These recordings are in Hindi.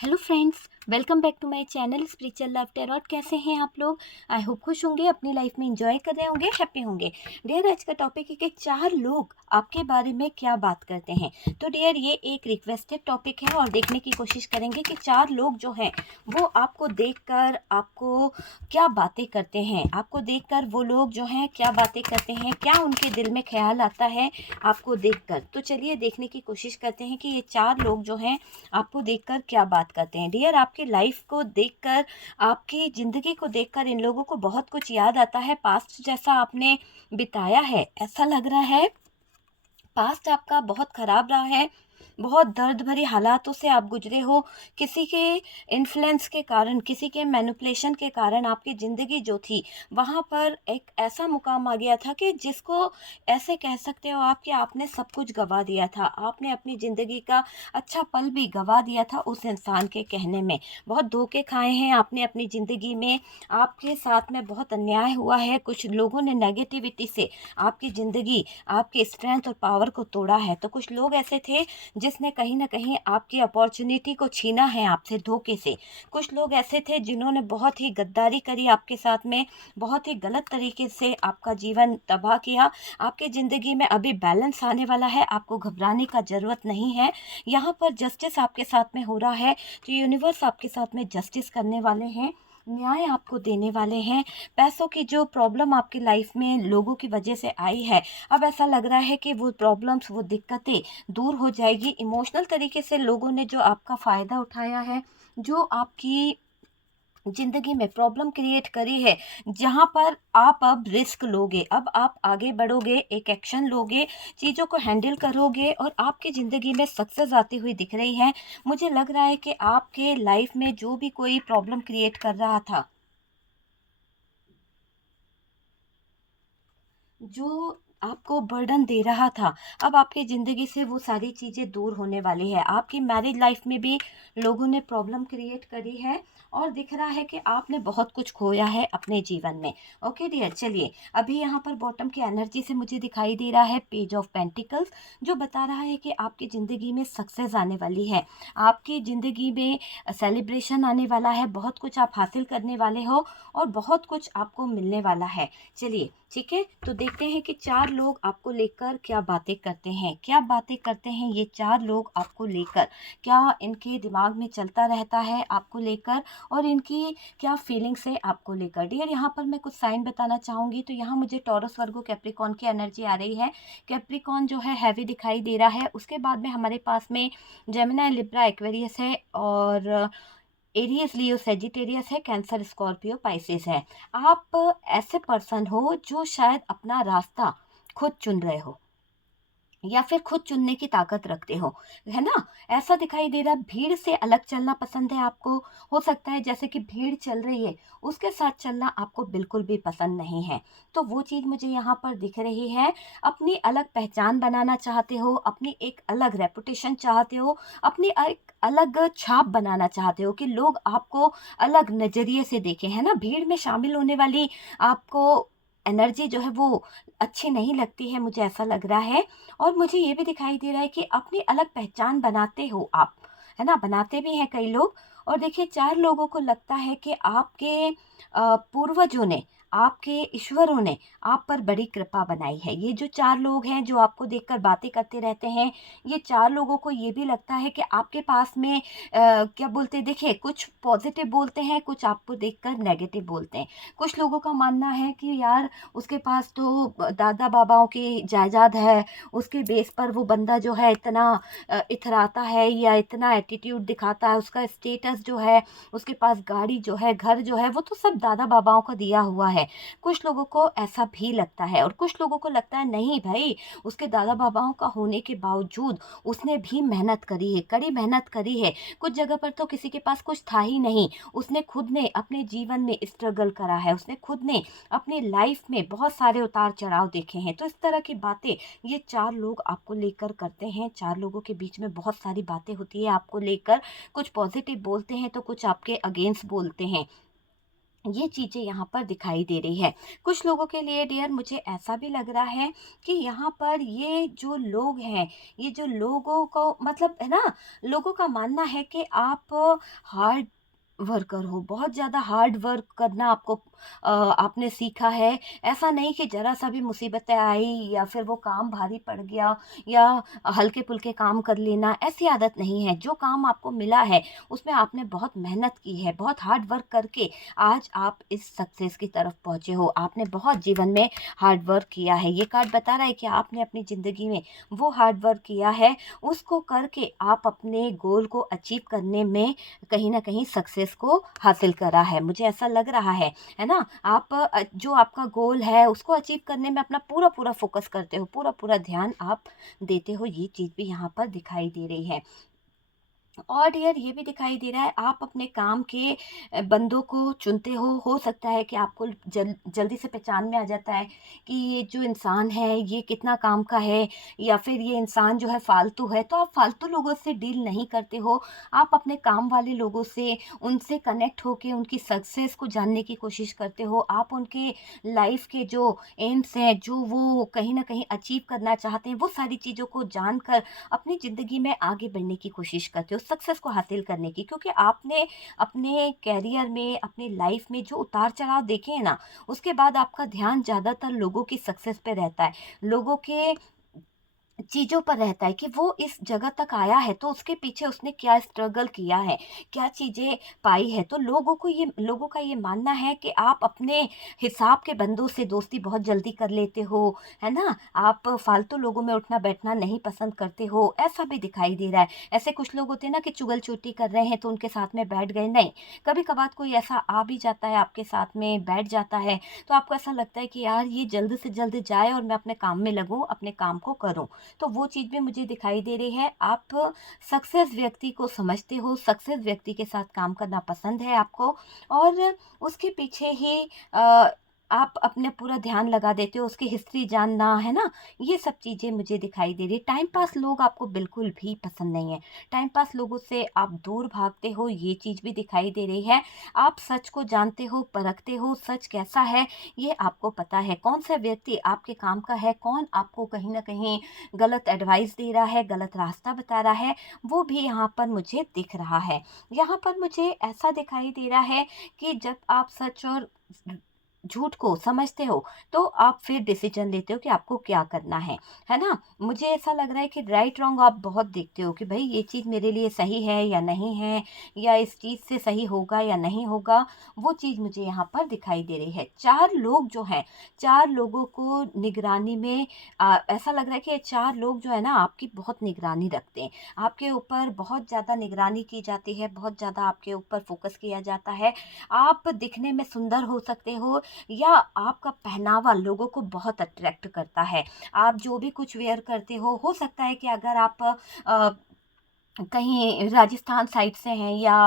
Hello friends, welcome back to my channel spiritual love tarot. कैसे हैं आप लोग? आई होप खुश होंगे, अपनी लाइफ में एंजॉय कर रहे होंगे, हैप्पी होंगे। डियर, आज का टॉपिक है कि 4 लोग आपके बारे में क्या बात करते हैं। तो डियर, ये एक रिक्वेस्टेड टॉपिक है और देखने की कोशिश करेंगे कि 4 लोग जो हैं वो आपको देखकर आपको क्या बातें करते हैं। आपको देखकर वो लोग जो हैं क्या बातें करते हैं, क्या उनके दिल में ख्याल आता है आपको देखकर। तो चलिए देखने की कोशिश करते हैं कि ये 4 लोग जो हैं आपको देखकर क्या बात करते हैं। डियर, आपकी लाइफ को देखकर, आपकी ज़िंदगी को देखकर इन लोगों को बहुत कुछ याद आता है। पास्ट जैसा आपने बिताया है, ऐसा लग रहा है पास्ट आपका बहुत ख़राब रहा है, बहुत दर्द भरी हालातों से आप गुजरे हो। किसी के इन्फ्लुएंस के कारण, किसी के मैनिपुलेशन के कारण आपकी ज़िंदगी जो थी, वहाँ पर एक ऐसा मुकाम आ गया था कि जिसको ऐसे कह सकते हो आप कि आपने सब कुछ गँवा दिया था। आपने अपनी ज़िंदगी का अच्छा पल भी गँवा दिया था उस इंसान के कहने में। बहुत धोखे खाए हैं आपने अपनी ज़िंदगी में, आपके साथ में बहुत अन्याय हुआ है। कुछ लोगों ने नेगेटिविटी से आपकी ज़िंदगी, आपकी स्ट्रेंथ और पावर को तोड़ा है। तो कुछ लोग ऐसे थे जिसने कहीं न कहीं आपकी अपॉर्च्युनिटी को छीना है आपसे धोखे से। कुछ लोग ऐसे थे जिन्होंने बहुत ही गद्दारी करी आपके साथ में, बहुत ही गलत तरीके से आपका जीवन तबाह किया। आपकी ज़िंदगी में अभी बैलेंस आने वाला है, आपको घबराने का ज़रूरत नहीं है। यहाँ पर जस्टिस आपके साथ में हो रहा है, तो यूनिवर्स आपके साथ में जस्टिस करने वाले हैं, न्याय आपको देने वाले हैं। पैसों की जो प्रॉब्लम आपकी लाइफ में लोगों की वजह से आई है, अब ऐसा लग रहा है कि वो प्रॉब्लम्स, वो दिक्कतें दूर हो जाएगी। इमोशनल तरीके से लोगों ने जो आपका फ़ायदा उठाया है, जो आपकी ज़िंदगी में प्रॉब्लम क्रिएट करी है, जहाँ पर आप अब रिस्क लोगे, अब आप आगे बढ़ोगे, एक एक्शन लोगे, चीज़ों को हैंडल करोगे और आपकी ज़िंदगी में सक्सेस आती हुई दिख रही है। मुझे लग रहा है कि आपके लाइफ में जो भी कोई प्रॉब्लम क्रिएट कर रहा था, जो आपको बर्डन दे रहा था, अब आपकी ज़िंदगी से वो सारी चीज़ें दूर होने वाली है। आपकी मैरिज लाइफ में भी लोगों ने प्रॉब्लम क्रिएट करी है और दिख रहा है कि आपने बहुत कुछ खोया है अपने जीवन में। ओके डियर, चलिए अभी यहाँ पर बॉटम की एनर्जी से मुझे दिखाई दे रहा है पेज ऑफ पेंटिकल्स, जो बता रहा है कि आपकी ज़िंदगी में सक्सेस आने वाली है, आपकी ज़िंदगी में सेलिब्रेशन आने वाला है, बहुत कुछ आप हासिल करने वाले हो और बहुत कुछ आपको मिलने वाला है। चलिए ठीक है, तो देखते हैं कि 4 लोग आपको लेकर क्या बातें करते हैं। क्या बातें करते हैं ये 4 लोग आपको लेकर, क्या इनके दिमाग में चलता रहता है आपको लेकर और इनकी क्या फीलिंग्स है आपको लेकर। डियर, यहाँ पर मैं कुछ साइन बताना चाहूँगी। तो यहाँ मुझे टॉरस, वर्गो, कैप्रिकॉन की एनर्जी आ रही है। कैप्रिकॉन जो है हैवी दिखाई दे रहा है। उसके बाद में हमारे पास में जेमिनी, लिब्रा, एक्वेरियस है और एरियस, लियो, सेजिटेरियस है, कैंसर, स्कॉर्पियो, पाइसेस है। आप ऐसे पर्सन हो जो शायद अपना रास्ता खुद चुन रहे हो या फिर खुद चुनने की ताकत रखते हो, है ना? ऐसा दिखाई दे रहा है। भीड़ से अलग चलना पसंद है आपको। हो सकता है जैसे कि भीड़ चल रही है, उसके साथ चलना आपको बिल्कुल भी पसंद नहीं है। तो वो चीज़ मुझे यहाँ पर दिख रही है। अपनी अलग पहचान बनाना चाहते हो, अपनी एक अलग रेपुटेशन चाहते हो, अपनी एक अलग छाप बनाना चाहते हो कि लोग आपको अलग नज़रिए से देखें, है ना? भीड़ में शामिल होने वाली आपको एनर्जी जो है वो अच्छी नहीं लगती है, मुझे ऐसा लग रहा है। और मुझे ये भी दिखाई दे रहा है कि अपनी अलग पहचान बनाते हो आप, है ना? बनाते भी हैं कई लोग। और देखिए 4 लोगों को लगता है कि आपके पूर्वजों ने, आपके ईश्वरों ने आप पर बड़ी कृपा बनाई है। ये जो 4 लोग हैं जो आपको देखकर बातें करते रहते हैं, ये 4 लोगों को ये भी लगता है कि आपके पास में क्या बोलते हैं, देखिए कुछ पॉजिटिव बोलते हैं, कुछ आपको देखकर नेगेटिव बोलते हैं। कुछ लोगों का मानना है कि यार उसके पास तो दादा बाबाओं की जायदाद है, उसके बेस पर वो बंदा जो है इतना इतराता है या इतना एटीट्यूड दिखाता है, उसका स्टेटस जो है, उसके पास गाड़ी जो है, घर जो है, वो तो सब दादा बाबाओं का दिया हुआ है। कुछ लोगों को ऐसा भी लगता है और कुछ लोगों को लगता है नहीं भाई, उसके दादा बाबाओं का होने के बावजूद उसने भी मेहनत करी है, कड़ी मेहनत करी है। कुछ जगह पर तो किसी के पास कुछ था ही नहीं, उसने खुद ने अपने जीवन में स्ट्रगल करा है, उसने खुद ने अपनी लाइफ में बहुत सारे उतार चढ़ाव देखे हैं। तो इस तरह की बातें ये 4 लोग आपको लेकर करते हैं। 4 लोगों के बीच में बहुत सारी बातें होती है आपको लेकर। कुछ पॉजिटिव बोलते हैं तो कुछ आपके अगेंस्ट बोलते हैं। ये चीज़ें यहाँ पर दिखाई दे रही है। कुछ लोगों के लिए डियर मुझे ऐसा भी लग रहा है कि यहाँ पर ये जो लोग हैं, ये जो लोगों को मतलब है ना, लोगों का मानना है कि आप हार्ड वर्कर हो, बहुत ज़्यादा हार्ड वर्क करना आपको आपने सीखा है। ऐसा नहीं कि ज़रा-सा भी मुसीबतें आई या फिर वो काम भारी पड़ गया या हल्के-फुल्के काम कर लेना, ऐसी आदत नहीं है। जो काम आपको मिला है, उसमें आपने बहुत मेहनत की है, बहुत हार्ड वर्क करके आज आप इस सक्सेस की तरफ पहुँचे हो। आपने बहुत जीवन में हार्ड वर्क किया है। ये कार्ड बता रहा है कि आपने अपनी ज़िंदगी में वो हार्ड वर्क किया है, उसको करके आप अपने गोल को अचीव करने में कहीं न कहीं सक्सेस को हासिल करा है। मुझे ऐसा लग रहा है ना? आप जो आपका गोल है उसको अचीव करने में अपना पूरा-पूरा फ़ोकस करते हो, पूरा-पूरा ध्यान आप देते हो, ये चीज़ भी यहाँ पर दिखाई दे रही है। और डियर ये भी दिखाई दे रहा है आप अपने काम के बंदों को चुनते हो सकता है कि आपको जल्दी से पहचान में आ जाता है कि ये जो इंसान है ये कितना काम का है या फिर ये इंसान जो है फालतू है, तो आप फालतू लोगों से डील नहीं करते हो। आप अपने काम वाले लोगों से उनसे कनेक्ट होके उनकी सक्सेस को जानने की कोशिश करते हो। आप उनके लाइफ के जो एम्स हैं, जो वो कहीं ना कहीं अचीव करना चाहते हैं, वो सारी चीज़ों को जानकर अपनी ज़िंदगी में आगे बढ़ने की कोशिश करते हो, सक्सेस को हासिल करने की, क्योंकि आपने अपने करियर में, अपनी लाइफ में जो उतार-चढ़ाव देखे हैं ना, उसके बाद आपका ध्यान ज़्यादातर लोगों की सक्सेस पे रहता है। लोगों के चीज़ों पर रहता है कि वो इस जगह तक आया है तो उसके पीछे उसने क्या स्ट्रगल किया है, क्या चीज़ें पाई है। तो लोगों का ये मानना है कि आप अपने हिसाब के बंदों से दोस्ती बहुत जल्दी कर लेते हो, है ना? आप फालतू लोगों में उठना-बैठना नहीं पसंद करते हो, ऐसा भी दिखाई दे रहा है। ऐसे कुछ लोग होते हैं ना कि चुगल-चोटी कर रहे हैं तो उनके साथ में बैठ गए, नहीं। कभी-कभार कोई ऐसा आ भी जाता है आपके साथ में, बैठ जाता है, तो आपको ऐसा लगता है कि यार ये जल्द से जल्द जाए और मैं अपने काम में लगूँ, अपने काम को करूँ। तो वो चीज़ भी मुझे दिखाई दे रही है। आप सक्सेस व्यक्ति को समझते हो, सक्सेस व्यक्ति के साथ काम करना पसंद है आपको और उसके पीछे ही आप अपने पूरा ध्यान लगा देते हो, उसकी हिस्ट्री जानना, है ना? ये सब चीज़ें मुझे दिखाई दे रही है। टाइम पास लोग आपको बिल्कुल भी पसंद नहीं है। टाइम पास लोगों से आप दूर भागते हो, ये चीज़ भी दिखाई दे रही है। आप सच को जानते हो, परखते हो, सच कैसा है, ये आपको पता है। कौन-सा व्यक्ति आपके काम का है, कौन आपको कहीं न कहीं गलत एडवाइस दे रहा है, गलत रास्ता बता रहा है, वो भी यहाँ पर मुझे दिख रहा है। यहाँ पर मुझे ऐसा दिखाई दे रहा है कि जब आप सच और झूठ को समझते हो, तो आप फिर डिसीज़न लेते हो कि आपको क्या करना है ना? मुझे ऐसा लग रहा है कि राइट रॉन्ग आप बहुत देखते हो कि भई ये चीज़ मेरे लिए सही है या नहीं है, या इस चीज़ से सही होगा या नहीं होगा, वो चीज़ मुझे यहाँ पर दिखाई दे रही है। 4 लोग जो हैं, 4 लोगों को निगरानी में ऐसा लग रहा है कि ये 4 लोग जो है ना आपकी बहुत निगरानी रखते हैं। आपके ऊपर बहुत ज़्यादा निगरानी की जाती है, बहुत ज़्यादा आपके ऊपर फ़ोकस किया जाता है। आप दिखने में सुंदर हो सकते हो या आपका पहनावा लोगों को बहुत अट्रैक्ट करता है। आप जो भी कुछ वियर करते हो सकता है कि अगर आप अ, कहीं राजस्थान साइड से हैं या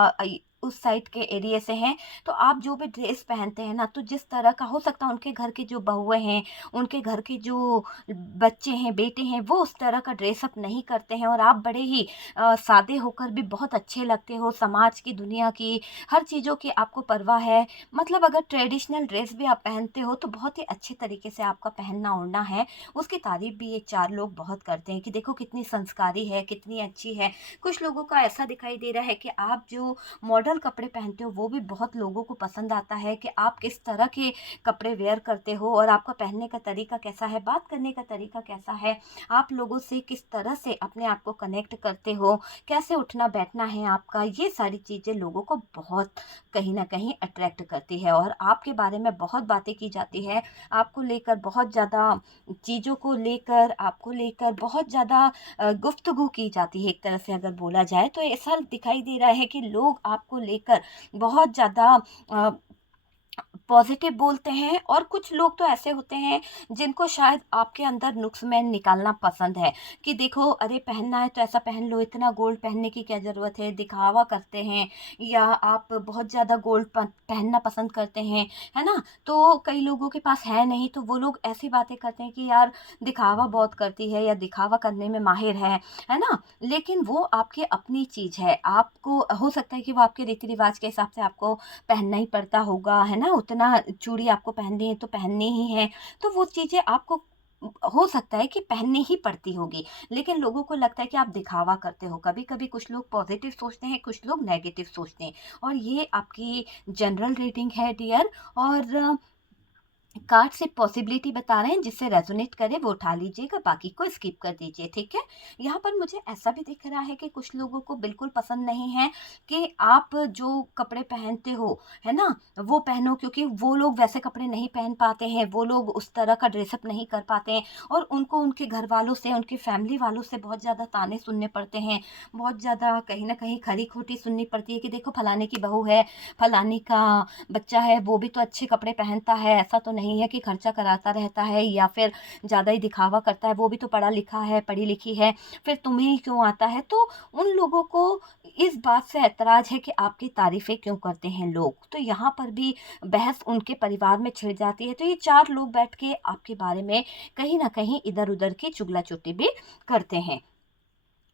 उस साइड के एरिया से हैं, तो आप जो भी ड्रेस पहनते हैं ना, तो जिस तरह का हो सकता है उनके घर के जो बहुएँ हैं, उनके घर के जो बच्चे हैं, बेटे हैं, वो उस तरह का ड्रेस अप नहीं करते हैं और आप बड़े ही सादे होकर भी बहुत अच्छे लगते हो। समाज की, दुनिया की, हर चीज़ों की आपको परवाह है। मतलब अगर ट्रेडिशनल ड्रेस भी आप पहनते हो, तो बहुत ही अच्छे तरीके से आपका पहनना-ओढ़ना है। उसकी तारीफ़ भी ये 4 लोग बहुत करते हैं कि देखो कितनी संस्कारी है, कितनी अच्छी है। कुछ लोगों का ऐसा दिखाई दे रहा है कि आप जो मॉडल कपड़े पहनते हो वो भी बहुत लोगों को पसंद आता है कि आप किस तरह के कपड़े वेयर करते हो और आपका पहनने का तरीका कैसा है, बात करने का तरीका कैसा है, आप लोगों से किस तरह से अपने आप को कनेक्ट करते हो, कैसे उठना बैठना है आपका, ये सारी चीज़ें लोगों को बहुत कहीं न कहीं अट्रैक्ट करती है और आपके बारे में बहुत बातें की जाती है। आपको लेकर बहुत ज़्यादा चीज़ों को लेकर, आपको लेकर बहुत ज़्यादा गुफ्तगू की जाती है, एक तरह से अगर बोला जाए तो ऐसा दिखाई दे रहा है कि लोग आपको लेकर बहुत ज़्यादा अ, पॉजिटिव बोलते हैं, और कुछ लोग तो ऐसे होते हैं जिनको शायद आपके अंदर नुक्स-मैन निकालना पसंद है कि देखो, अरे पहनना है तो ऐसा पहन लो, इतना गोल्ड पहनने की क्या ज़रूरत है, दिखावा करते हैं, या आप बहुत ज़्यादा गोल्ड पहनना पसंद करते हैं, है ना? तो कई लोगों के पास है नहीं, तो वो लोग ऐसी बातें करते हैं कि यार दिखावा बहुत करती है या दिखावा करने में माहिर है ना? लेकिन वो आपकी अपनी चीज़ है, आपको हो सकता है कि वो आपके रीति-रिवाज के हिसाब से आपको पहनना ही पड़ता होगा, है ना? उतना चूड़ी आपको पहननी है तो पहननी ही है। तो वो चीज़ें आपको हो सकता है कि पहननी ही पड़ती होगी, लेकिन लोगों को लगता है कि आप दिखावा करते हो। कभी-कभी कुछ लोग पॉज़िटिव सोचते हैं, कुछ लोग नेगेटिव सोचते हैं, और ये आपकी जनरल रीडिंग है डियर। और कार्ड से पॉसिबिलिटी बता रहे हैं, जिससे रेजोनेट करे वो उठा लीजिएगा, बाकी को स्किप कर दीजिए, ठीक है? यहाँ पर मुझे ऐसा भी दिख रहा है कि कुछ लोगों को बिल्कुल पसंद नहीं है कि आप जो कपड़े पहनते हो, है ना? वो पहनो, क्योंकि वो लोग वैसे कपड़े नहीं पहन पाते हैं, वो लोग उस तरह का ड्रेसअप नहीं कर पाते हैं, और उनको उनके घर वालों से, उनकी फैमिली वालों से बहुत ज़्यादा ताने सुनने पड़ते हैं, बहुत ज़्यादा कहीं न कहीं खरी-खोटी सुननी पड़ती है कि देखो फलाने की बहू है, फलाने का बच्चा है, वो भी तो अच्छे कपड़े पहनता है, ऐसा तो नहीं है कि खर्चा कराता रहता है या फिर ज़्यादा ही दिखावा करता है, वो भी तो पढ़ा लिखा है, पढ़ी लिखी है, फिर तुम्हें ही क्यों आता है? तो उन लोगों को इस बात से ऐतराज़ है कि आपकी तारीफ़ें क्यों करते हैं लोग। तो यहाँ पर भी बहस उनके परिवार में छिड़ जाती है। तो ये 4 लोग बैठ के आपके बारे में कहीं न कहीं इधर-उधर की चुगला-चुटी भी करते हैं।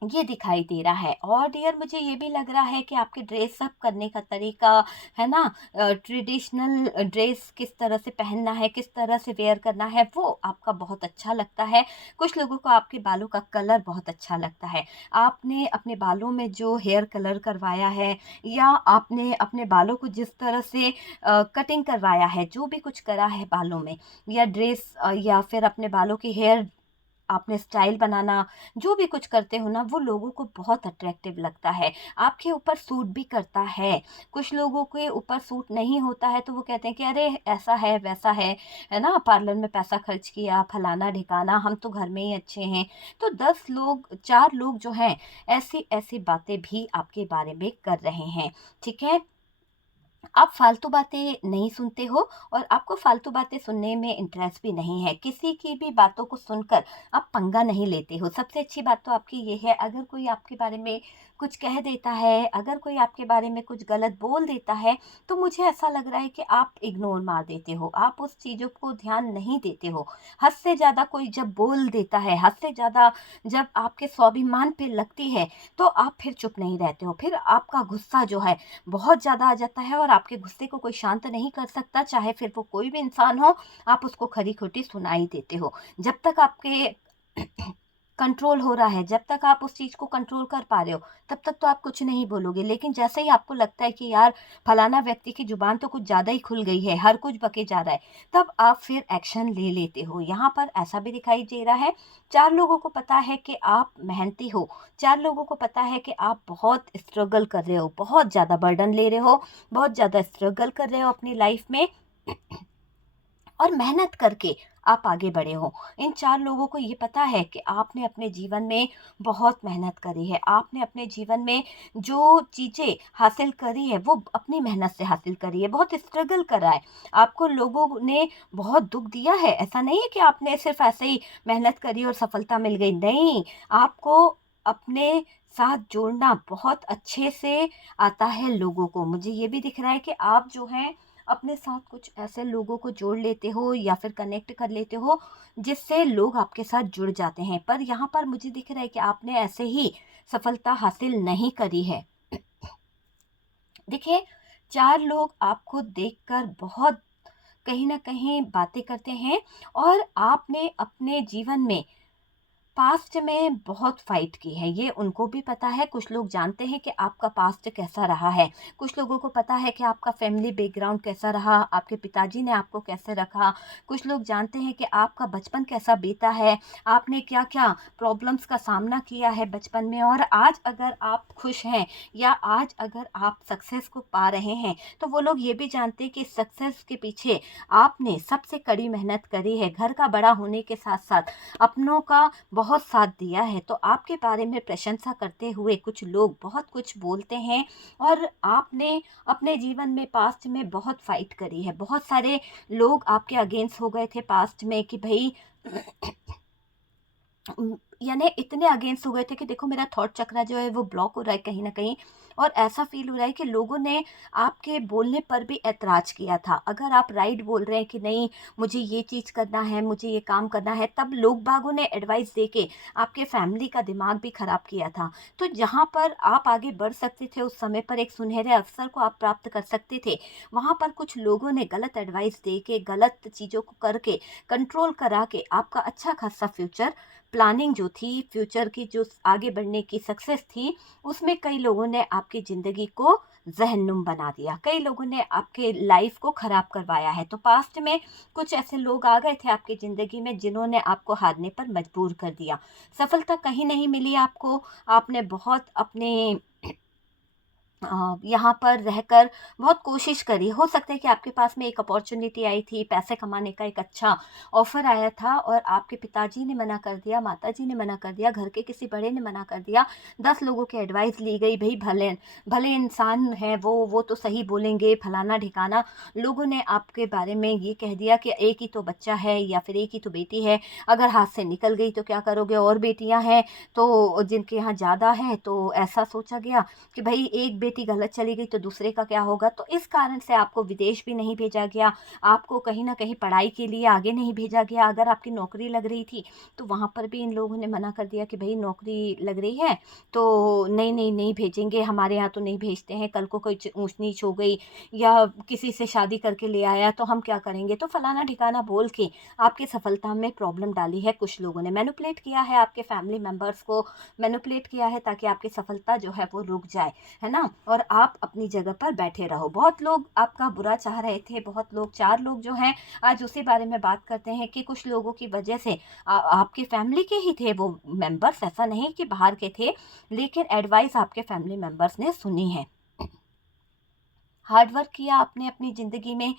ये दिखाई दे रहा है, और डियर मुझे ये भी लग रहा है कि आपके ड्रेसअप करने का तरीका, है ना? ट्रेडिशनल ड्रेस किस तरह से पहनना है, किस तरह से वेयर करना है, वो आपका बहुत अच्छा लगता है। कुछ लोगों को आपके बालों का कलर बहुत अच्छा लगता है। आपने अपने बालों में जो हेयर कलर करवाया है, या आपने अपने बालों को जिस तरह से कटिंग करवाया है, जो भी कुछ करा है बालों में, या ड्रेस या फिर अपने बालों की हेयर आपने स्टाइल बनाना, जो भी कुछ करते हो ना, वो लोगों को बहुत अट्रैक्टिव लगता है। आपके ऊपर सूट भी करता है। कुछ लोगों के ऊपर सूट नहीं होता है, तो वो कहते हैं कि अरे ऐसा है, वैसा है ना? पार्लर में पैसा खर्च किया, फलाना-ढिकाना, हम तो घर में ही अच्छे हैं। तो 10 लोग, 4 लोग जो हैं, ऐसी-ऐसी बातें भी आपके बारे में कर रहे हैं, ठीक है? आप फालतू बातें नहीं सुनते हो, और आपको फालतू बातें सुनने में इंटरेस्ट भी नहीं है। किसी की भी बातों को सुनकर आप पंगा नहीं लेते हो। सबसे अच्छी बात तो आपकी ये है, अगर कोई आपके बारे में कुछ कह देता है, अगर कोई आपके बारे में कुछ गलत बोल देता है, तो मुझे ऐसा लग रहा है कि आप इग्नोर मार देते हो। आप उस चीज़ों को ध्यान नहीं देते हो। हद से ज़्यादा कोई जब बोल देता है, हद से ज़्यादा जब आपके स्वाभिमान पे लगती है, तो आप फिर चुप नहीं रहते हो। फिर आपका गुस्सा जो है बहुत ज़्यादा आ जाता है, और आपके गुस्से को कोई शांत नहीं कर सकता, चाहे फिर वो कोई भी इंसान हो, आप उसको खरी-खोटी सुना ही देते हो। जब तक आपके कंट्रोल हो रहा है, जब तक आप उस चीज़ को कंट्रोल कर पा रहे हो, तब तक तो आप कुछ नहीं बोलोगे। लेकिन जैसे ही आपको लगता है कि यार फलाना व्यक्ति की ज़ुबान तो कुछ ज़्यादा ही खुल गई है, हर कुछ बके जा रहा है, तब आप फिर एक्शन ले लेते हो। यहाँ पर ऐसा भी दिखाई दे रहा है, 4 लोगों को पता है कि आप मेहनती हो, 4 लोगों को पता है कि आप बहुत स्ट्रगल कर रहे हो, बहुत ज़्यादा बर्डन ले रहे हो, बहुत ज़्यादा स्ट्रगल कर रहे हो अपनी लाइफ़ में, और मेहनत करके आप आगे बढ़े हो। इन 4 लोगों को ये पता है कि आपने अपने जीवन में बहुत मेहनत करी है। आपने अपने जीवन में जो चीज़ें हासिल करी है, वो अपनी मेहनत से हासिल करी है, बहुत स्ट्रगल करा है। आपको लोगों ने बहुत दुःख दिया है, ऐसा नहीं है कि आपने सिर्फ़ ऐसे ही मेहनत करी और सफलता मिल गई, नहीं। आपको अपने साथ जोड़ना बहुत अच्छे से आता है लोगों को। मुझे ये भी दिख रहा है कि आप जो हैं, अपने साथ कुछ ऐसे लोगों को जोड़ लेते हो या फिर कनेक्ट कर लेते हो, जिससे लोग आपके साथ जुड़ जाते हैं। पर यहाँ पर मुझे दिख रहा है कि आपने ऐसे ही सफलता हासिल नहीं करी है। देखिए, 4 लोग आपको देखकर बहुत कहीं न कहीं बातें करते हैं, और आपने अपने जीवन में पास्ट में बहुत फाइट की है, ये उनको भी पता है। कुछ लोग जानते हैं कि आपका पास्ट कैसा रहा है, कुछ लोगों को पता है कि आपका फैमिली बैकग्राउंड कैसा रहा, आपके पिताजी ने आपको कैसे रखा, कुछ लोग जानते हैं कि आपका बचपन कैसा बीता है, आपने क्या-क्या प्रॉब्लम्स का सामना किया है बचपन में, और आज अगर आप खुश हैं, या आज अगर आप सक्सेस को पा रहे हैं, तो वो लोग ये भी जानते हैं कि सक्सेस के पीछे आपने सबसे कड़ी मेहनत करी है। घर का बड़ा होने के साथ-साथ अपनों का बहुत साथ दिया है, तो आपके बारे में प्रशंसा करते हुए कुछ लोग बहुत कुछ बोलते हैं। और आपने अपने जीवन में पास्ट में बहुत फाइट करी है, बहुत सारे लोग आपके अगेंस्ट हो गए थे पास्ट में कि भई यानी इतने अगेंस्ट हो गए थे कि देखो मेरा थॉट चक्रा जो है वो ब्लॉक हो रहा है कहीं न कहीं। और ऐसा फ़ील हो रहा है कि लोगों ने आपके बोलने पर भी ऐतराज़ किया था। अगर आप राइट बोल रहे हैं कि नहीं, मुझे ये चीज़ करना है, मुझे ये काम करना है, तब लोग बागों ने एडवाइस दे के आपके फैमिली का दिमाग भी ख़राब किया था। तो जहाँ पर आप आगे बढ़ सकते थे, उस समय पर एक सुनहरे अवसर को आप प्राप्त कर सकते थे, वहाँ पर कुछ लोगों ने गलत एडवाइस दे के, गलत चीज़ों को करके, कंट्रोल करा के आपका अच्छा खासा फ्यूचर प्लानिंग जो थी, फ्यूचर की जो आगे बढ़ने की सक्सेस थी, उसमें कई लोगों ने आपकी ज़िंदगी को जहन्नुम बना दिया। कई लोगों ने आपके लाइफ़ को ख़राब करवाया है। तो पास्ट में कुछ ऐसे लोग आ गए थे आपकी ज़िंदगी में जिन्होंने आपको हारने पर मजबूर कर दिया। सफलता कहीं नहीं मिली आपको, आपने बहुत अपने यहाँ पर रहकर बहुत कोशिश करी। हो सकता है कि आपके पास में एक अपॉर्च्युनिटी आई थी, पैसे कमाने का एक अच्छा ऑफ़र आया था और आपके पिताजी ने मना कर दिया, माताजी ने मना कर दिया, घर के किसी बड़े ने मना कर दिया, 10 लोगों की एडवाइस ली गई, भई भले भले इंसान हैं वो तो सही बोलेंगे, फलाना-ढिकाना। लोगों ने आपके बारे में ये कह दिया कि एक ही तो बच्चा है या फिर एक ही तो बेटी है, अगर हाथ से निकल गई तो क्या करोगे? और बेटियाँ हैं तो जिनके यहाँ ज़्यादा है, तो ऐसा सोचा गया कि भई एक बेटी गलत चली गई तो दूसरे का क्या होगा? तो इस कारण से आपको विदेश भी नहीं भेजा गया, आपको कहीं न कहीं पढ़ाई के लिए आगे नहीं भेजा गया। अगर आपकी नौकरी लग रही थी, तो वहाँ पर भी इन लोगों ने मना कर दिया कि भई नौकरी लग रही है, तो नहीं, नहीं, नहीं भेजेंगे, हमारे यहाँ तो नहीं भेजते हैं, कल को कोई ऊँच-नीच हो गई या किसी से शादी करके ले आया तो हम क्या करेंगे? तो फलाना-ढिकाना बोल के आपकी सफलता में प्रॉब्लम डाली है कुछ लोगों ने, मैनिपुलेट किया है आपके फैमिली मेंबर्स को, मैनिपुलेट किया है ताकि आपकी सफलता जो है वो रुक जाए। है ना? और आप अपनी जगह पर बैठे रहो। बहुत लोग आपका बुरा चाह रहे थे, बहुत लोग 4 लोग जो हैं आज उसी बारे में बात करते हैं कि कुछ लोगों की वजह से आपकी फैमिली के ही थे वो मेंबर्स, ऐसा नहीं कि बाहर के थे, लेकिन एडवाइस आपके फैमिली मेंबर्स ने सुनी है। हार्ड वर्क किया आपने अपनी ज़िंदगी में,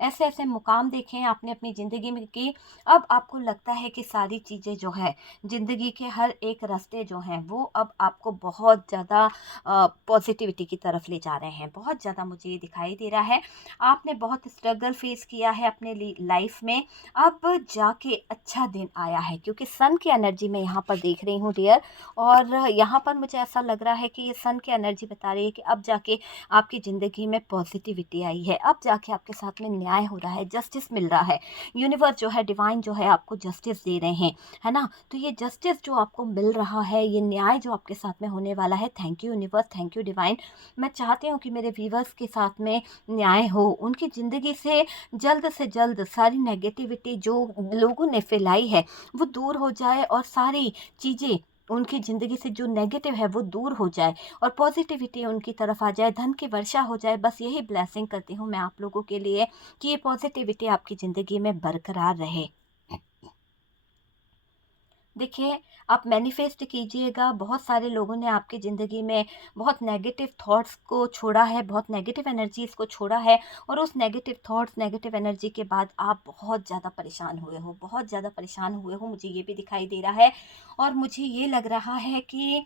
ऐसे-ऐसे मुकाम देखे हैं आपने अपनी ज़िंदगी में कि अब आपको लगता है कि सारी चीज़ें जो है, ज़िंदगी के हर एक रास्ते जो हैं, वो अब आपको बहुत ज़्यादा पॉज़िटिविटी की तरफ ले जा रहे हैं। बहुत ज़्यादा मुझे ये दिखाई दे रहा है। आपने बहुत स्ट्रगल फ़ेस किया है अपने लाइफ़ में, अब जाके अच्छा दिन आया है क्योंकि सन की एनर्जी मैं यहाँ पर देख रही हूँ डियर। और यहाँ पर मुझे ऐसा लग रहा है कि ये सन की एनर्जी बता रही है कि अब जाके आपकी ज़िंदगी में पॉजिटिविटी आई है। अब जाके आपके साथ में न्याय हो रहा है, जस्टिस मिल रहा है। यूनिवर्स जो है, डिवाइन जो है आपको जस्टिस दे रहे हैं, है ना? तो ये जस्टिस जो आपको मिल रहा है, ये न्याय जो आपके साथ में होने वाला है, thank you universe, thank you divine. मैं चाहती हूँ कि मेरे व्यूअर्स के साथ में न्याय हो। उनकी ज़िंदगी से जल्द सारी नेगेटिविटी जो लोगों ने फैलाई है, वो दूर हो जाए और सारी चीज़ें उनकी ज़िंदगी से जो नेगेटिव है वो दूर हो जाए और पॉजिटिविटी उनकी तरफ आ जाए, धन की वर्षा हो जाए। बस यही ब्लेसिंग करती हूँ मैं आप लोगों के लिए कि ये पॉजिटिविटी आपकी ज़िंदगी में बरकरार रहे। देखिए, आप मैनिफेस्ट कीजिएगा, बहुत सारे लोगों ने आपकी ज़िंदगी में बहुत नेगेटिव थॉट्स को छोड़ा है, बहुत नेगेटिव एनर्जीज़ को छोड़ा है और उस नेगेटिव थॉट्स, नेगेटिव एनर्जी के बाद आप बहुत ज़्यादा परेशान हुए हो, बहुत ज़्यादा परेशान हुए हो, मुझे ये भी दिखाई दे रहा है। और मुझे ये लग रहा है कि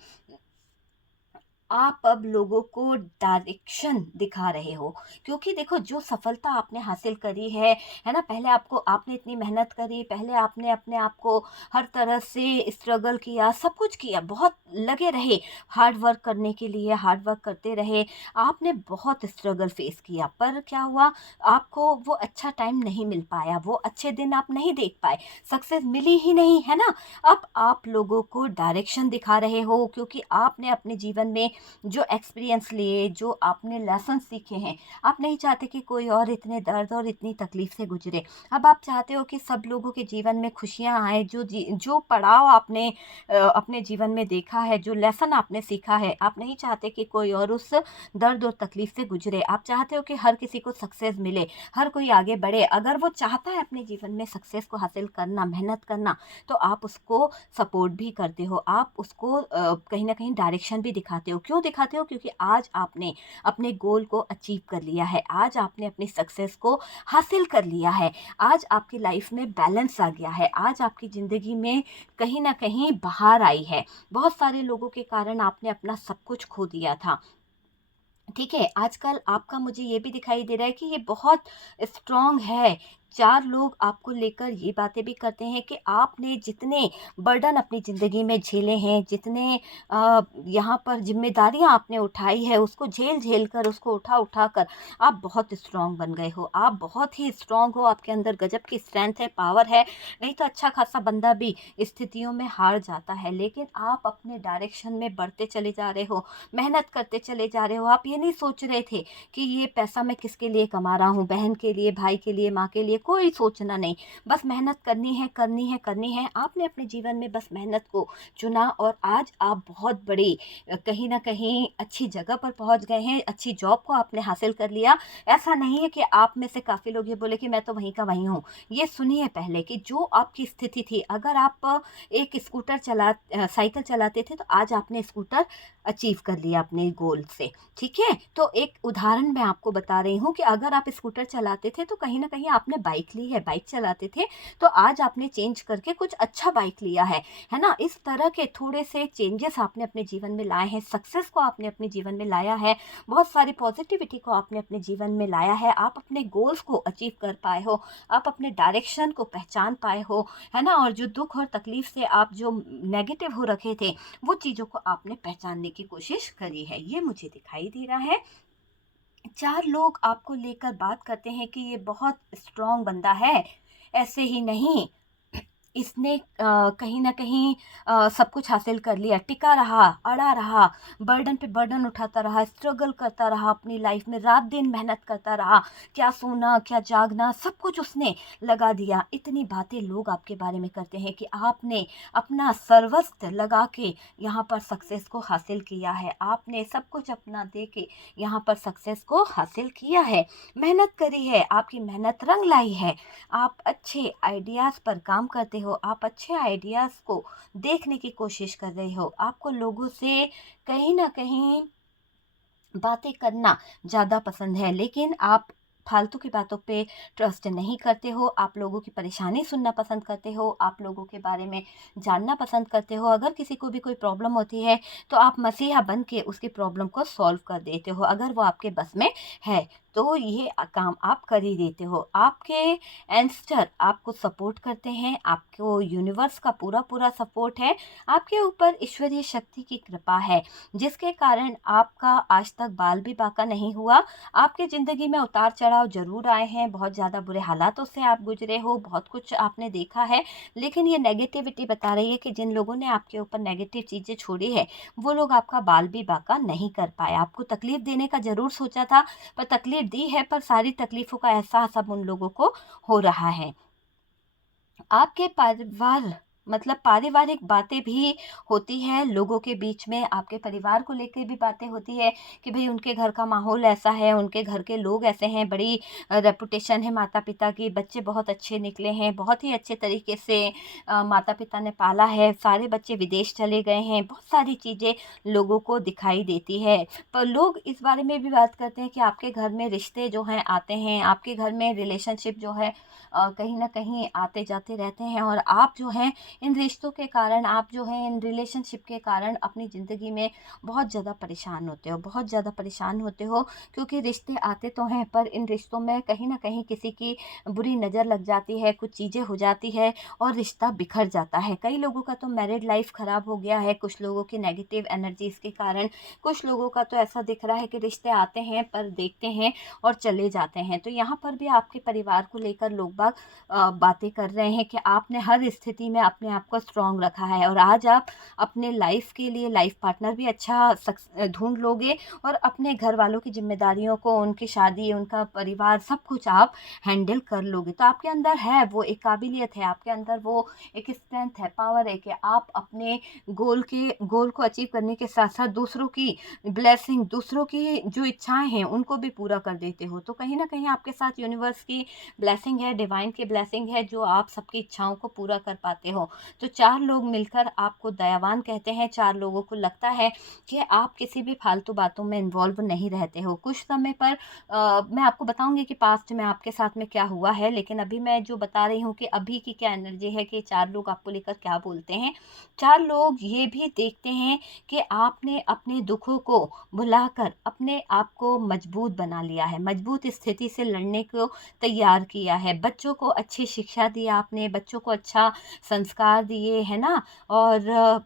आप अब लोगों को डायरेक्शन दिखा रहे हो क्योंकि देखो जो सफलता आपने हासिल करी है ना? पहले आपको आपने इतनी मेहनत करी, पहले आपने अपने आप को हर तरह से स्ट्रगल किया, सब कुछ किया, बहुत लगे रहे, हार्ड वर्क करने के लिए हार्ड वर्क करते रहे, आपने बहुत स्ट्रगल फेस किया, पर क्या हुआ, आपको वो अच्छा टाइम नहीं मिल पाया, वो अच्छे दिन आप नहीं देख पाए, सक्सेस मिली ही नहीं, है ना? अब आप लोगों को डायरेक्शन दिखा रहे हो क्योंकि आपने अपने जीवन में जो एक्सपीरियंस लिए, जो आपने लेसन सीखे हैं, आप नहीं चाहते कि कोई और इतने दर्द और इतनी तकलीफ से गुजरे। अब आप चाहते हो कि सब लोगों के जीवन में खुशियाँ आएँ, जो पड़ाव आपने अपने जीवन में देखा है, जो लेसन आपने सीखा है, आप नहीं चाहते कि कोई और उस दर्द और तकलीफ से गुजरे। आप चाहते हो कि हर किसी को सक्सेस मिले, हर कोई आगे बढ़े। अगर वो चाहता है अपने जीवन में सक्सेस को हासिल करना, मेहनत करना, तो आप उसको सपोर्ट भी करते हो, आप उसको कहीं न कहीं डायरेक्शन भी दिखाते हो क्यों दिखाते हो? क्योंकि आज आपने अपने गोल को अचीव कर लिया है, आज आपने अपनी सक्सेस को हासिल कर लिया है, आज आपकी लाइफ में बैलेंस आ गया है, आज आपकी ज़िंदगी में कहीं न कहीं बहार आई है। बहुत सारे लोगों के कारण आपने अपना सब कुछ खो दिया था। ठीक है, आजकल आपका मुझे ये भी दिखाई दे रहा है कि ये बहुत स्ट्रॉन्ग है। 4 लोग आपको लेकर ये बातें भी करते हैं कि आपने जितने बर्डन अपनी ज़िंदगी में झेले हैं, जितने यहाँ पर ज़िम्मेदारियाँ आपने उठाई है, उसको झेल-झेल कर, उसको उठा-उठा कर आप बहुत स्ट्रॉन्ग बन गए हो। आप बहुत ही स्ट्रॉन्ग हो, आपके अंदर गज़ब की स्ट्रेंथ है, पावर है। नहीं तो अच्छा-खासा बंदा भी स्थितियों में हार जाता है, लेकिन आप अपने डायरेक्शन में बढ़ते चले जा रहे हो, मेहनत करते चले जा रहे हो। आप ये नहीं सोच रहे थे कि ये पैसा मैं किसके लिए कमा रहा हूँ, बहन के लिए, भाई के लिए, माँ के लिए, कोई सोचना नहीं। बस मेहनत करनी है, करनी है, करनी है। आपने अपने जीवन में बस मेहनत को चुना और आज आप बहुत बड़ी कहीं न कहीं अच्छी जगह पर पहुँच गए हैं, अच्छी जॉब को आपने हासिल कर लिया। ऐसा नहीं है कि आप में से काफ़ी लोग ये बोले कि मैं तो वहीं का वहीं हूँ। ये सुनिए पहले कि जो आपकी स्थिति थी, अगर आप एक साइकिल चलाते थे तो आज आपने स्कूटर अचीव कर लिया अपने गोल से, ठीक है? तो एक उदाहरण मैं आपको बता रही हूँ कि अगर आप स्कूटर चलाते थे तो कहीं न कहीं आपने बाइक ली है, बाइक चलाते थे तो आज आपने चेंज करके कुछ अच्छा बाइक लिया है ना? इस तरह के थोड़े से चेंजेस आपने अपने जीवन में लाए हैं, सक्सेस को आपने अपने जीवन में लाया है, बहुत सारी पॉजिटिविटी को आपने अपने जीवन में लाया है, आप अपने गोल्स को अचीव कर पाए हो, आप अपने डायरेक्शन को पहचान पाए हो, है ना? और जो दुःख और तकलीफ से आप जो नेगेटिव हो रखे थे, वो चीज़ों को आपने पहचानने की कोशिश करी है, ये मुझे दिखाई दे रहा है। 4 लोग आपको लेकर बात करते हैं कि ये बहुत स्ट्रॉन्ग बंदा है, ऐसे ही नहीं, इसने कहीं न कहीं सब कुछ हासिल कर लिया, टिका रहा, अड़ा रहा, बर्डन पे बर्डन उठाता रहा, स्ट्रगल करता रहा अपनी लाइफ में, रात-दिन मेहनत करता रहा, क्या सोना, क्या जागना, सब कुछ उसने लगा दिया। इतनी बातें लोग आपके बारे में करते हैं कि आपने अपना सर्वस्व लगा के यहाँ पर सक्सेस को हासिल किया है, आपने सब कुछ अपना दे के यहाँ पर सक्सेस को हासिल किया है, मेहनत करी है, आपकी मेहनत रंग लाई है। आप अच्छे आइडियाज़ पर काम करते हो, आप अच्छे आइडियाज़ को देखने की कोशिश कर रहे हो, आपको लोगों से कहीं न कहीं बातें करना ज़्यादा पसंद है, लेकिन आप फालतू की बातों पे ट्रस्ट नहीं करते हो, आप लोगों की परेशानी सुनना पसंद करते हो, आप लोगों के बारे में जानना पसंद करते हो। अगर किसी को भी कोई प्रॉब्लम होती है, तो आप मसीहा बन के उसकी प्रॉब्लम को सॉल्व कर देते हो, अगर वो आपके बस में है। तो ये काम आप कर ही देते हो। आपके एंसेस्टर आपको सपोर्ट करते हैं, आपको यूनिवर्स का पूरा-पूरा सपोर्ट है, आपके ऊपर ईश्वरीय शक्ति की कृपा है। जिसके कारण आपका आज तक बाल भी बांका नहीं हुआ। आपकी ज़िंदगी में उतार-चढ़ाव ज़रूर आए हैं, बहुत ज़्यादा बुरे हालातों से आप गुज़रे हो, बहुत कुछ आपने देखा है, लेकिन ये नेगेटिविटी बता रही है कि जिन लोगों ने आपके ऊपर नेगेटिव चीज़ें छोड़ी है, वो लोग आपका बाल भी बांका नहीं कर पाए। आपको तकलीफ़ देने का ज़रूर सोचा था, पर तकलीफ़ दी है, पर सारी तकलीफ़ों का एहसास अब उन लोगों को हो रहा है। आपके परिवार मतलब पारिवारिक बातें भी होती हैं लोगों के बीच में, आपके परिवार को लेके भी बातें होती है कि भई उनके घर का माहौल ऐसा है, उनके घर के लोग ऐसे हैं, बड़ी रेपुटेशन है माता-पिता की, बच्चे बहुत अच्छे निकले हैं, बहुत ही अच्छे तरीके से माता-पिता ने पाला है, सारे बच्चे विदेश चले गए हैं, बहुत सारी चीज़ें लोगों को दिखाई देती है। पर लोग इस बारे में भी बात करते हैं कि आपके घर में रिश्ते जो हैं आते हैं, आपके घर में रिलेशनशिप जो है कहीं न कहीं आते-जाते रहते हैं और आप जो हैं इन रिश्तों के कारण, आप जो हैं इन रिलेशनशिप के कारण अपनी ज़िंदगी में बहुत ज़्यादा परेशान होते हो, बहुत ज़्यादा परेशान होते हो क्योंकि रिश्ते आते तो हैं पर इन रिश्तों में कहीं न कहीं किसी की बुरी नज़र लग जाती है, कुछ चीज़ें हो जाती है और रिश्ता बिखर जाता है। कई लोगों का तो मैरिड लाइफ़ ख़राब हो गया है, कुछ लोगों की नेगेटिव एनर्जीज़ के कारण, कुछ लोगों का तो ऐसा दिख रहा है कि रिश्ते आते हैं पर देखते हैं और चले जाते हैं। तो यहाँ पर भी आपके परिवार को लेकर लोग-बाग बातें कर रहे हैं कि आपने हर स्थिति में अपने आप को स्ट्रॉन्ग रखा है और आज आप अपने लाइफ के लिए लाइफ पार्टनर भी अच्छा ढूंढ लोगे और अपने घर वालों की जिम्मेदारियों को, उनकी शादी, उनका परिवार, सब कुछ आप हैंडल कर लोगे। तो आपके अंदर है वो एक काबिलियत है, आपके अंदर वो एक स्ट्रेंथ है, पावर है कि आप अपने गोल को अचीव करने के साथ साथ दूसरों की ब्लेसिंग, दूसरों की जो इच्छाएं हैं उनको भी पूरा कर देते हो। तो कहीं ना कहीं आपके साथ यूनिवर्स की ब्लेसिंग है, डिवाइन की ब्लेसिंग है जो आप सबकी इच्छाओं को पूरा कर पाते हो। तो 4 लोग मिलकर आपको दयावान कहते हैं, 4 लोगों को लगता है कि आप किसी भी फालतू बातों में इन्वॉल्व नहीं रहते हो। कुछ समय पर मैं आपको बताऊँगी कि पास्ट में आपके साथ में क्या हुआ है, लेकिन अभी मैं जो बता रही हूँ कि अभी की क्या एनर्जी है कि 4 लोग आपको लेकर क्या बोलते हैं। 4 लोग ये भी देखते हैं कि आपने अपने दुखों को भुलाकर अपने आप को मजबूत बना लिया है, मजबूत स्थिति से लड़ने को तैयार किया है। बच्चों को अच्छी शिक्षा दी आपने, बच्चों को अच्छा संस्कार दिए, है ना? और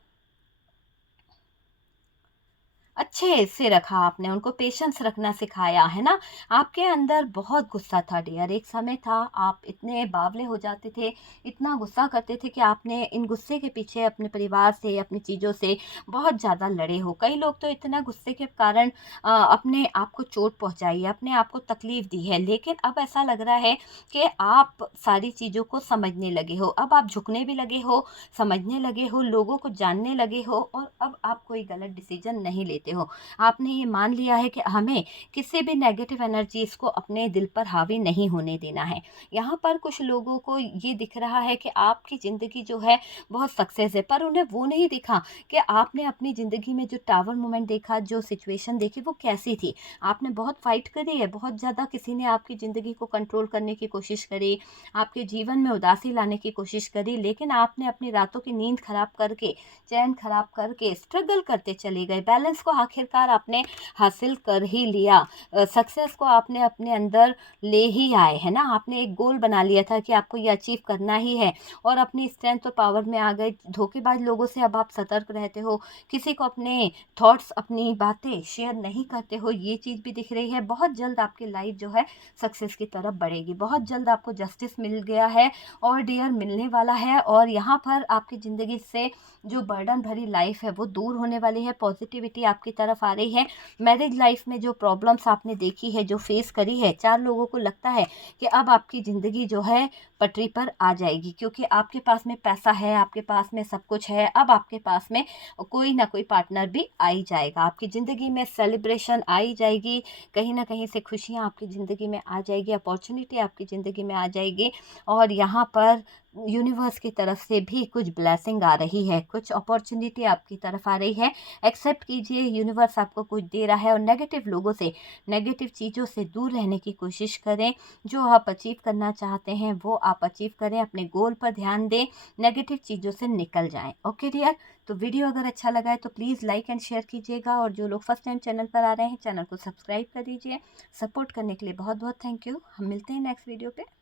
अच्छे से रखा आपने, उनको पेशेंस रखना सिखाया, है ना? आपके अंदर बहुत गुस्सा था डियर, एक समय था आप इतने बावले हो जाते थे, इतना गुस्सा करते थे कि आपने इन गुस्से के पीछे अपने परिवार से, अपनी चीज़ों से बहुत ज़्यादा लड़े हो। कई लोग तो इतना गुस्से के कारण अपने आप को चोट पहुँचाई है, अपने आप को तकलीफ़ दी है, लेकिन अब ऐसा लग रहा है कि आप सारी चीज़ों को समझने लगे हो। अब आप झुकने भी लगे हो, समझने लगे हो, लोगों को जानने लगे हो और अब आप कोई गलत डिसीज़न नहीं लेते हो। आपने ये मान लिया है कि हमें किसी भी नेगेटिव एनर्जीज़ को अपने दिल पर हावी नहीं होने देना है। यहाँ पर कुछ लोगों को ये दिख रहा है कि आपकी ज़िंदगी जो है बहुत सक्सेस है, पर उन्हें वो नहीं दिखा कि आपने अपनी ज़िंदगी में जो टावर मोमेंट देखा, जो सिचुएशन देखी वो कैसी थी। आपने बहुत फाइट करी है, बहुत ज़्यादा किसी ने आपकी ज़िंदगी को कंट्रोल करने की कोशिश करी, आपके जीवन में उदासी लाने की कोशिश करी, लेकिन आपने अपनी रातों की नींद खराब करके, चैन खराब करके स्ट्रगल करते चले गए। बैलेंस को आखिरकार आपने हासिल कर ही लिया। सक्सेस को आपने अपने अंदर ले ही आए, है ना? आपने एक गोल बना लिया था कि आपको ये अचीव करना ही है और अपनी स्ट्रेंथ और पावर में आ गए। धोखेबाज लोगों से अब आप सतर्क रहते हो, किसी को अपने थॉट्स, अपनी बातें शेयर नहीं करते हो, ये चीज़ भी दिख रही है। बहुत जल्द आपकी लाइफ जो है सक्सेस की तरफ बढ़ेगी। बहुत जल्द आपको जस्टिस मिल गया है और डियर मिलने वाला है और यहाँ पर आपकी ज़िंदगी से जो बर्डन भरी लाइफ है वो दूर होने वाली है, पॉजिटिविटी आपकी तरफ आ रही है। मैरिज लाइफ में जो प्रॉब्लम्स आपने देखी है, जो फेस करी है, 4 लोगों को लगता है कि अब आपकी ज़िंदगी जो है पटरी पर आ जाएगी, क्योंकि आपके पास में पैसा है, आपके पास में सब कुछ है। अब आपके पास में कोई ना कोई पार्टनर भी आ ही जाएगा, आपकी ज़िंदगी में सेलिब्रेशन आ ही जाएगी, कहीं ना कहीं से खुशियाँ आपकी ज़िंदगी में आ जाएगी, अपॉर्चुनिटी आपकी ज़िंदगी में आ जाएगी और यहाँ पर यूनिवर्स की तरफ से भी कुछ ब्लेसिंग आ रही है, कुछ अपॉर्चुनिटी आपकी तरफ आ रही है। एक्सेप्ट कीजिए, यूनिवर्स आपको कुछ दे रहा है और नेगेटिव लोगों से, नेगेटिव चीज़ों से दूर रहने की कोशिश करें। जो आप अचीव करना चाहते हैं वो आप अचीव करें, अपने गोल पर ध्यान दें, नेगेटिव चीज़ों से निकल जाएं। ओके डियर, तो वीडियो अगर अच्छा लगा है तो प्लीज़ लाइक एंड शेयर कीजिएगा और जो लोग फर्स्ट टाइम चैनल पर आ रहे हैं चैनल को सब्सक्राइब कर दीजिए। सपोर्ट करने के लिए बहुत बहुत थैंक यू। हम मिलते हैं नेक्स्ट वीडियो पे।